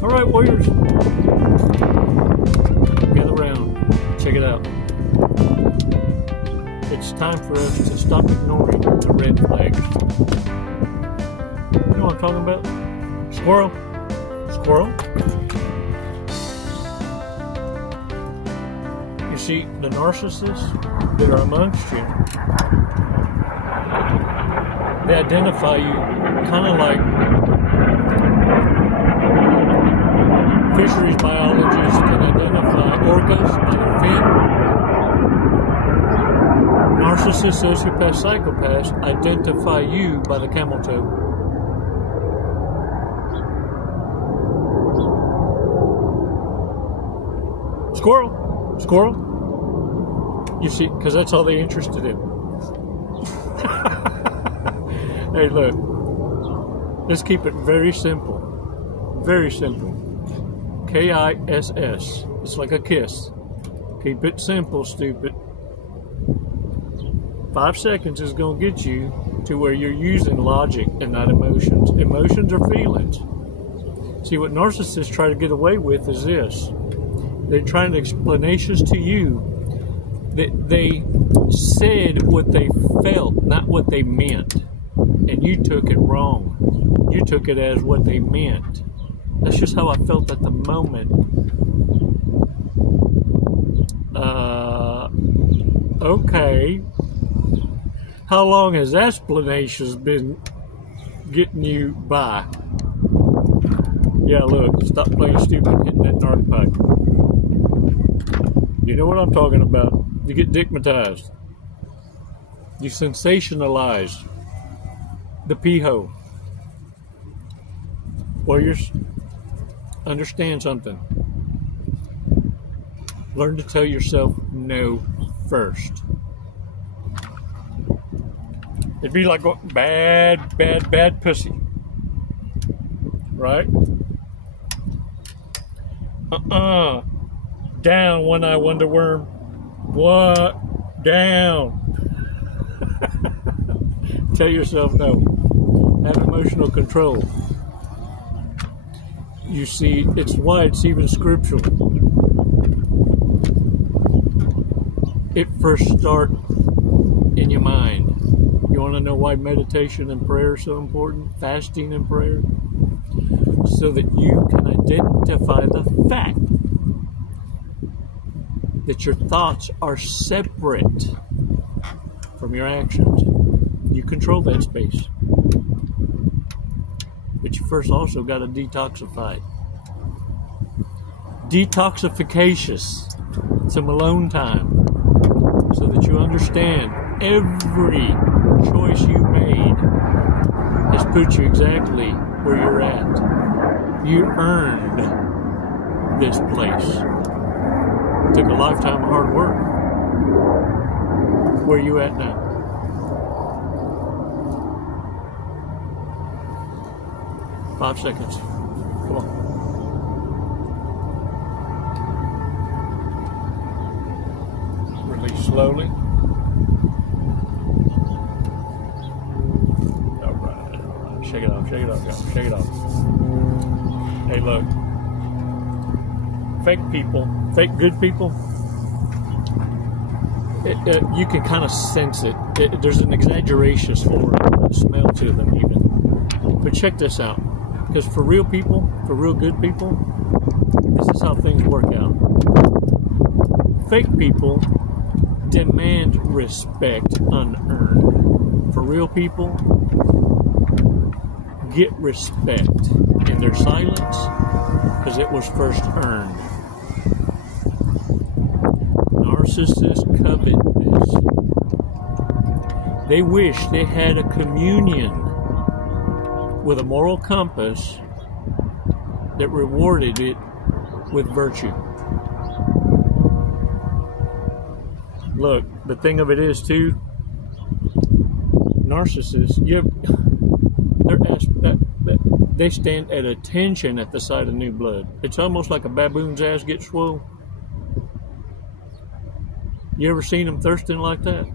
All right, warriors, gather around, check it out. It's time for us to stop ignoring the red flags. You know what I'm talking about? Squirrel? Squirrel? You see, the narcissists that are amongst you, they identify you kind of like fisheries biologists can identify orcas on their fin. Narcissists, sociopaths, psychopaths identify you by the camel toe. Squirrel, squirrel. You see, because that's all they're interested in. Hey, look. Let's keep it very simple. Very simple. K-I-S-S. It's like a kiss. Keep it simple, stupid. 5 seconds is going to get you to where you're using logic and not emotions. Emotions are feelings. See, what narcissists try to get away with is this. They're trying to explanations to you that they said what they felt, not what they meant. And you took it wrong. You took it as what they meant. That's just how I felt at the moment. Okay. How long has explanations been getting you by? Yeah, look, stop playing stupid, hitting that narc pipe. You know what I'm talking about. You get digmatized. You sensationalize the pee-hole. Warriors, understand something. Learn to tell yourself no first. It'd be like bad pussy. Right? Down, one-eye wonder worm. What? Down. Tell yourself no. Have emotional control. You see, it's why it's even scriptural. It first starts in your mind. You want to know why meditation and prayer are so important? Fasting and prayer? So that you can identify the fact that your thoughts are separate from your actions. You control that space. But you first also got to detoxify it. Detoxification. Some alone time. So that you understand every choice you made has put you exactly where you're at. You earned this place. It took a lifetime of hard work. Where are you at now? Five seconds. Come on. Release slowly. All right. Shake it off, guys. Shake it off. Hey, look. Fake people, fake good people, you can kind of sense it. There's an exaggeration for a smell to them even. But check this out. Because for real people, for real good people, this is how things work out. Fake people demand respect unearned. For real people, get respect in their silence because it was first earned. Narcissists covet this. They wish they had a communion with a moral compass that rewarded it with virtue. Look, the thing of it is too, narcissists, they stand at attention at the sight of new blood. It's almost like a baboon's ass gets swole. You ever seen them thirsting like that?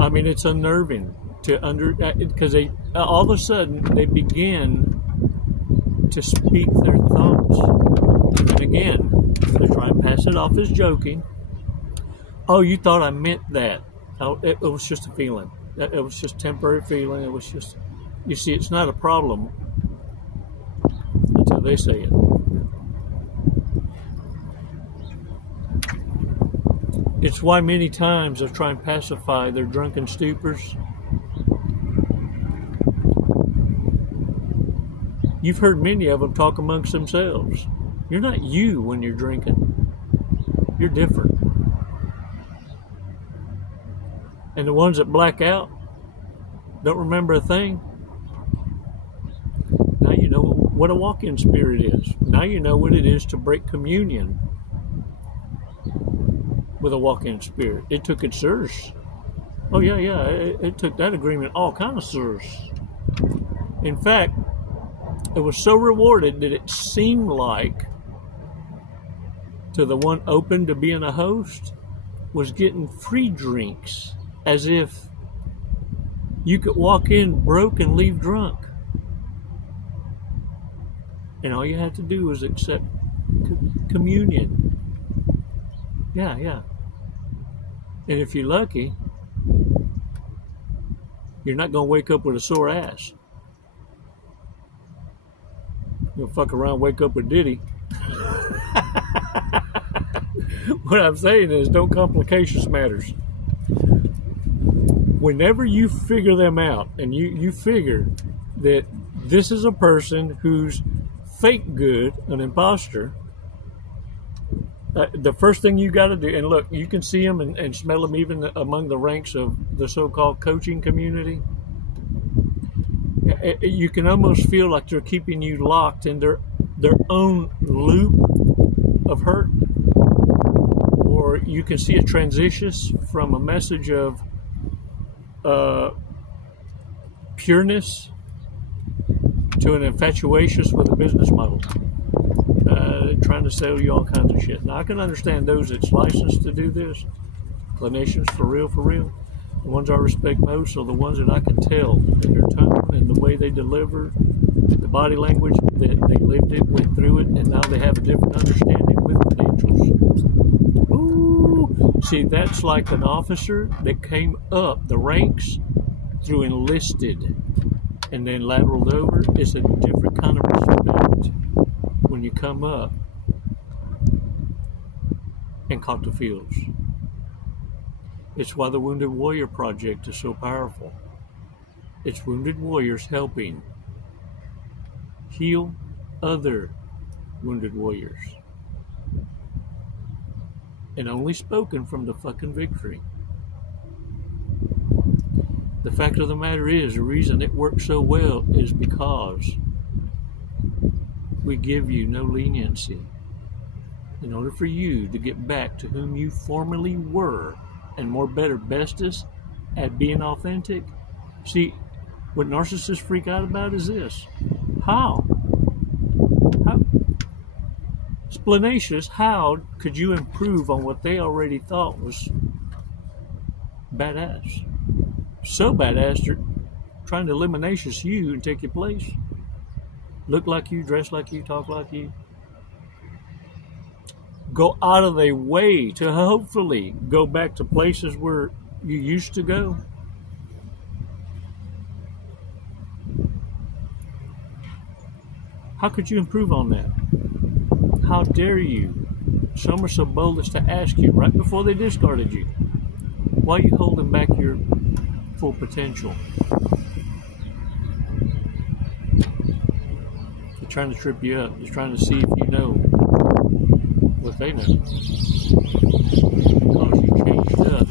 I mean, it's unnerving to because they all of a sudden they begin to speak their thoughts. And again, they try and pass it off as joking. Oh, you thought I meant that. Oh, it was just a feeling. It was just temporary feeling. It was just, you see, it's not a problem until they say it. It's why many times they try and pacify their drunken stupors. You've heard many of them talk amongst themselves. You're not you when you're drinking. You're different. And the ones that black out, don't remember a thing. Now you know what a walk-in spirit is. Now you know what it is to break communion with a walk-in spirit. It took its sters. Oh yeah, it took that agreement, all kind of sters. In fact, it was so rewarded that it seemed like to the one open to being a host was getting free drinks, as if you could walk in broke and leave drunk. And all you had to do was accept communion. Yeah. And if you're lucky, you're not going to wake up with a sore ass. You'll fuck around, wake up with Diddy. What I'm saying is, don't complications matters. Whenever you figure them out, and you figure that this is a person who's fake good, an imposter, the first thing you got to do, and look, you can see them and smell them even among the ranks of the so-called coaching community. You can almost feel like they're keeping you locked in their own loop of hurt. Or you can see a transition from a message of pureness to an infatuation with a business model. Trying to sell you all kinds of shit. Now, I can understand those that's licensed to do this. Clinicians, for real. The ones I respect most are the ones that I can tell in their tone and the way they deliver, the body language, that they lived it, went through it, and now they have a different understanding with credentials. Ooh. See, that's like an officer that came up the ranks through enlisted and then lateraled over. It's a different kind of respect when you come up and caught the fields. It's why the Wounded Warrior Project is so powerful. It's wounded warriors helping heal other wounded warriors. And only spoken from the fucking victory. The fact of the matter is, the reason it works so well is because we give you no leniency. In order for you to get back to whom you formerly were, and more better, bestest at being authentic. See, what narcissists freak out about is this. How? Splanacious, how could you improve on what they already thought was badass? So badass, they're trying to eliminate you and take your place. Look like you, dress like you, talk like you. Go out of their way to hopefully go back to places where you used to go. How could you improve on that? How dare you? Some are so bold as to ask you right before they discarded you, why are you holding back your full potential? They're trying to trip you up. They're trying to see if you know what they know, because you changed up.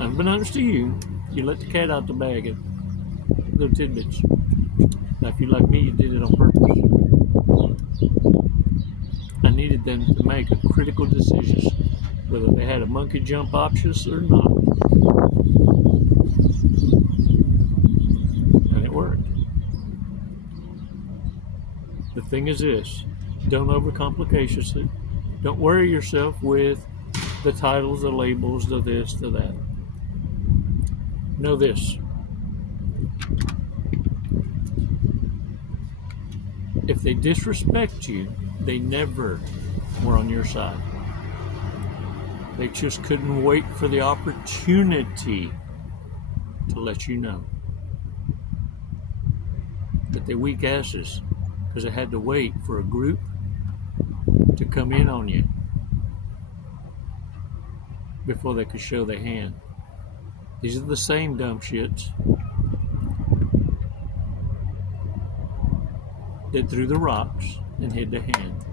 Unbeknownst to you, you let the cat out the bag and little tidbits. Now, if you're like me, you did it on purpose. I needed them to make a critical decision, whether they had a monkey jump options or not. And it worked. The thing is this. Don't overcomplicate it. Don't worry yourself with the titles, the labels, the this, the that. Know this. if they disrespect you, they never were on your side. They just couldn't wait for the opportunity to let you know. But they weak asses, because they had to wait for a group to come in on you before they could show their hand. These are the same dumb shits that threw the rocks and hid their hand.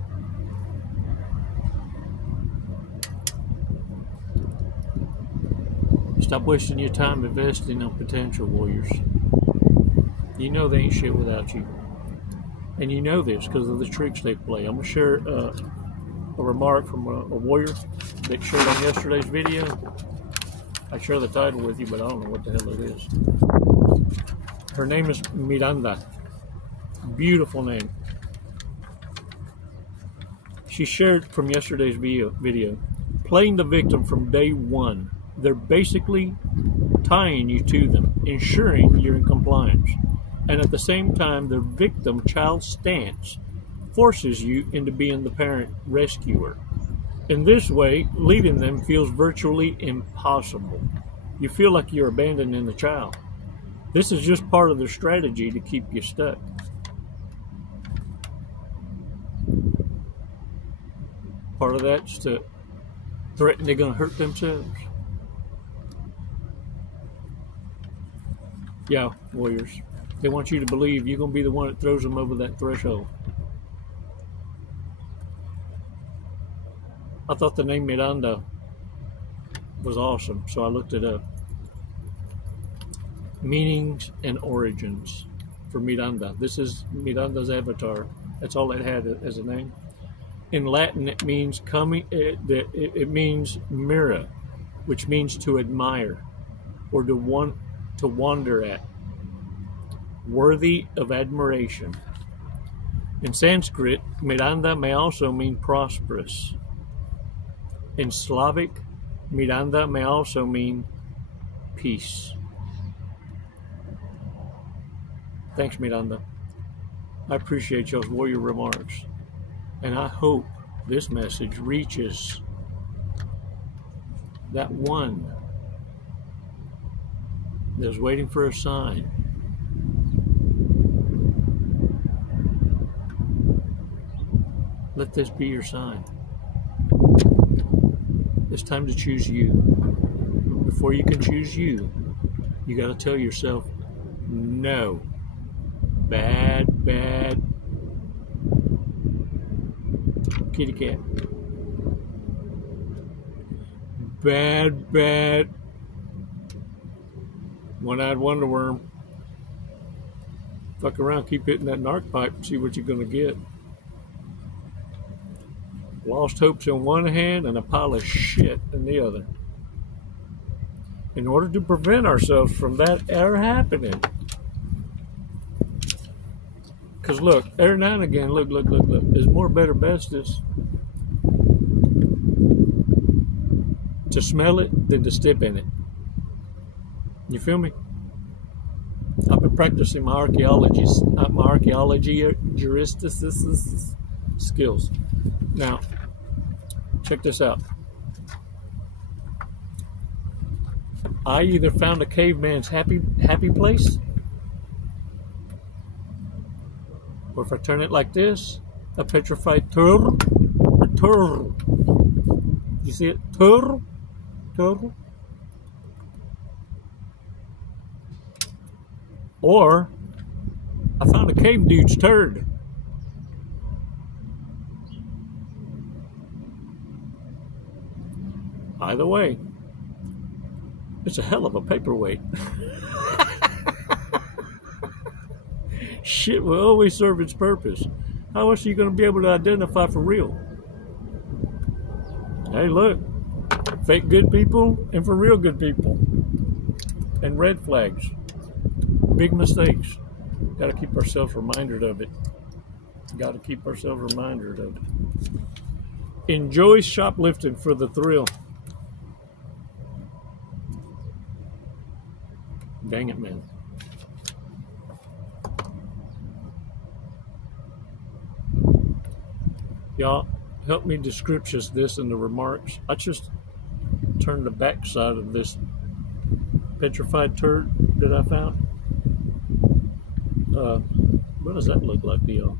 Stop wasting your time investing on potential warriors. You know they ain't shit without you. And you know this because of the tricks they play. I'm going to share a remark from a warrior that shared on yesterday's video. I share the title with you, but I don't know what the hell it is. Her name is Miranda. Beautiful name. She shared from yesterday's video. Playing the victim from day one. They're basically tying you to them, ensuring you're in compliance. And at the same time, their victim child stance forces you into being the parent rescuer. In this way, leaving them feels virtually impossible. You feel like you're abandoning the child. This is just part of their strategy to keep you stuck. Part of that's to threaten they're going to hurt themselves. Yeah, warriors. They want you to believe you're going to be the one that throws them over that threshold. I thought the name Miranda was awesome, so I looked it up. Meanings and origins for Miranda. This is Miranda's avatar. That's all it had as a name. In Latin, it means coming. It means mira, which means to admire or to wonder at. Worthy of admiration. In Sanskrit, Miranda may also mean prosperous. In Slavic, Miranda may also mean peace. Thanks, Miranda. I appreciate y'all's warrior remarks. And I hope this message reaches that one that's waiting for a sign. Let this be your sign. It's time to choose you. Before you can choose you, you got to tell yourself, no. Bad kitty cat. Bad one-eyed wonder worm. Fuck around, keep hitting that narc pipe and see what you're going to get. Lost hopes in one hand and a pile of shit in the other. In order to prevent ourselves from that ever happening. Because look, every now and again, look. There's more better bestest to smell it than to step in it. You feel me? I've been practicing my archaeology juristic skills. Now, check this out. I either found a caveman's happy place, or if I turn it like this, a petrified turd. You see it? Turd. Or I found a cave dude's turd. Either way, it's a hell of a paperweight. Shit will always serve its purpose. How else are you going to be able to identify for real? Hey, look. Fake good people and for real good people. And red flags. Big mistakes. Got to keep ourselves reminded of it. Enjoy shoplifting for the thrill. Dang it, man. Y'all, help me description this in the remarks. I just turned the back side of this petrified turd that I found. What does that look like to y'all?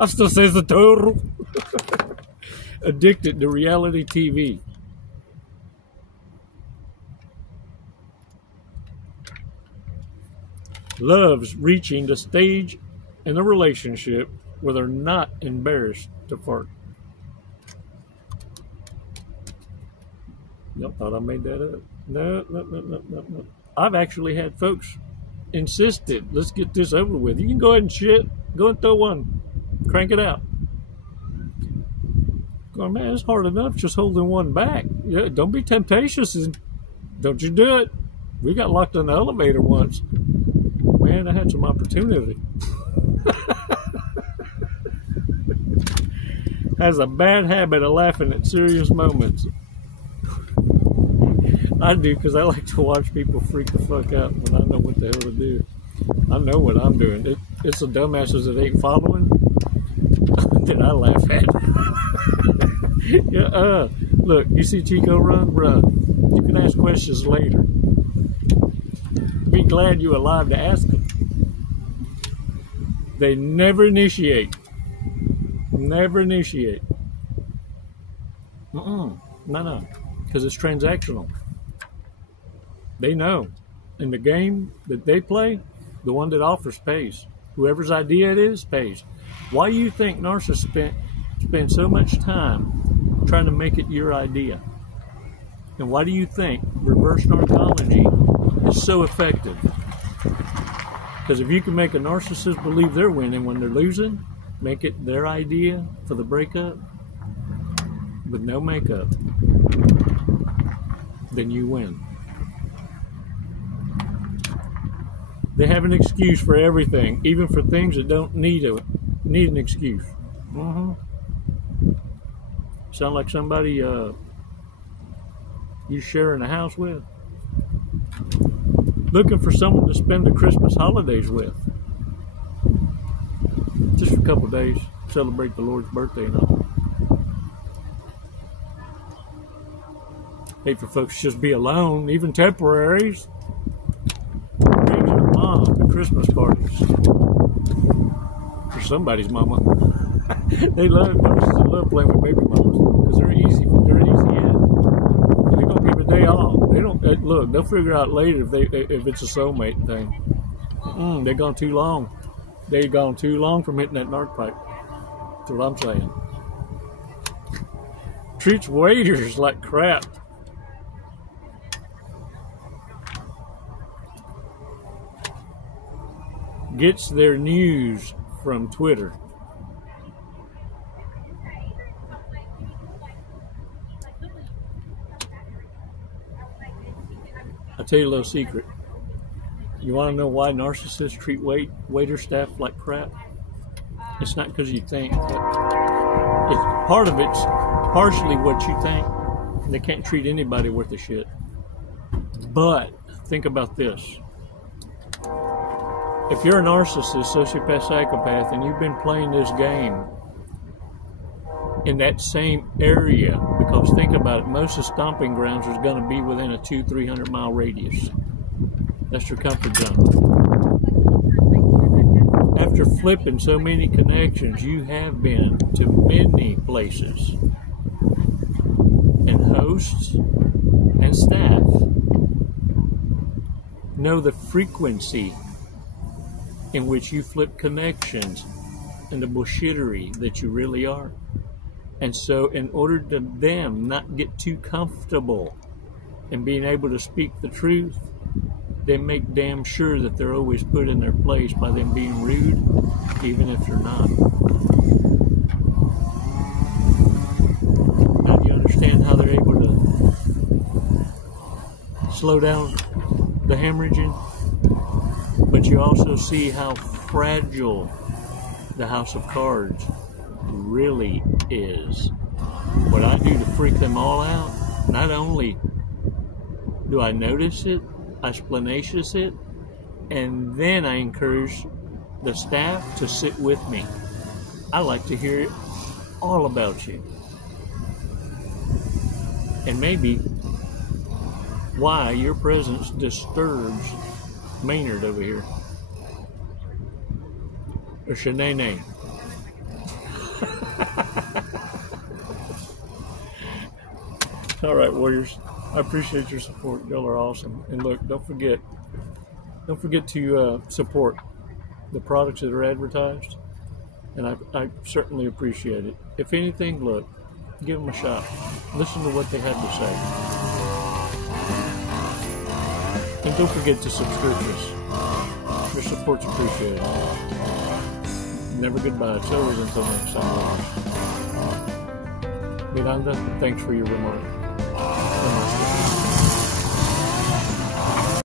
I still says the turtle. Addicted to reality TV. Loves reaching the stage in a relationship where they're not embarrassed to fart. Y'all thought I made that up. No. I've actually had folks insisted, let's get this over with. You can go ahead and shit. Go and throw one. Crank it out. Going, man, it's hard enough just holding one back. Yeah, don't be temptatious and don't you do it. We got locked in the elevator once. Man, I had some opportunity. Has a bad habit of laughing at serious moments. I do, because I like to watch people freak the fuck out when I know what the hell to do. I know what I'm doing. It's the dumbasses that ain't following that I laugh at. Yeah, look, you see Chico run? You can ask questions later. Be glad you're alive to ask them. They never initiate. Never initiate. No, because it's transactional. They know. In the game that they play, the one that offers pays. Whoever's idea it is, pays. Why do you think narcissists spend so much time trying to make it your idea? And why do you think reverse narcology is so effective? Because if you can make a narcissist believe they're winning when they're losing, make it their idea for the breakup with no makeup, then you win. They have an excuse for everything, even for things that don't need an excuse. Sound like somebody you sharing a house with? Looking for someone to spend the Christmas holidays with. Just for a couple of days, celebrate the Lord's birthday and all. Hate for folks to just be alone, even temporaries. Brings your mom to Christmas parties. For somebody's mama. They love playing with baby mamas because they're easy in. They're gonna give a day off. They don't look. They'll figure out later if it's a soulmate thing. They're gone too long. They've gone too long from hitting that narc pipe. That's what I'm saying. Treats waiters like crap. Gets their news from Twitter. I'll tell you a little secret. You want to know why narcissists treat waiter staff like crap? It's not because you think. It's partially what you think. They can't treat anybody worth a shit. But think about this. If you're a narcissist, sociopath, psychopath, and you've been playing this game in that same area, because think about it, most of the stomping grounds is going to be within a 200-300 mile radius. That's your comfort zone. After flipping so many connections, you have been to many places, and hosts and staff know the frequency in which you flip connections and the bullshittery that you really are. And so in order to them not get too comfortable in being able to speak the truth, they make damn sure that they're always put in their place by them being rude, even if they're not. Now, do you understand how they're able to slow down the hemorrhaging? But you also see how fragile the house of cards really is. What I do to freak them all out, not only do I notice it, I splanatious it, And then I encourage the staff to sit with me. I like to hear all about you. And maybe why your presence disturbs Maynard over here. Or Shanae. All right, warriors. I appreciate your support. Y'all are awesome. And look, don't forget to support the products that are advertised. And I certainly appreciate it. If anything, look, give them a shot. Listen to what they have to say. And don't forget to subscribe to us. Your support's appreciated. Never goodbye. It's always until next time. Miranda, thanks for your remark. Namaste.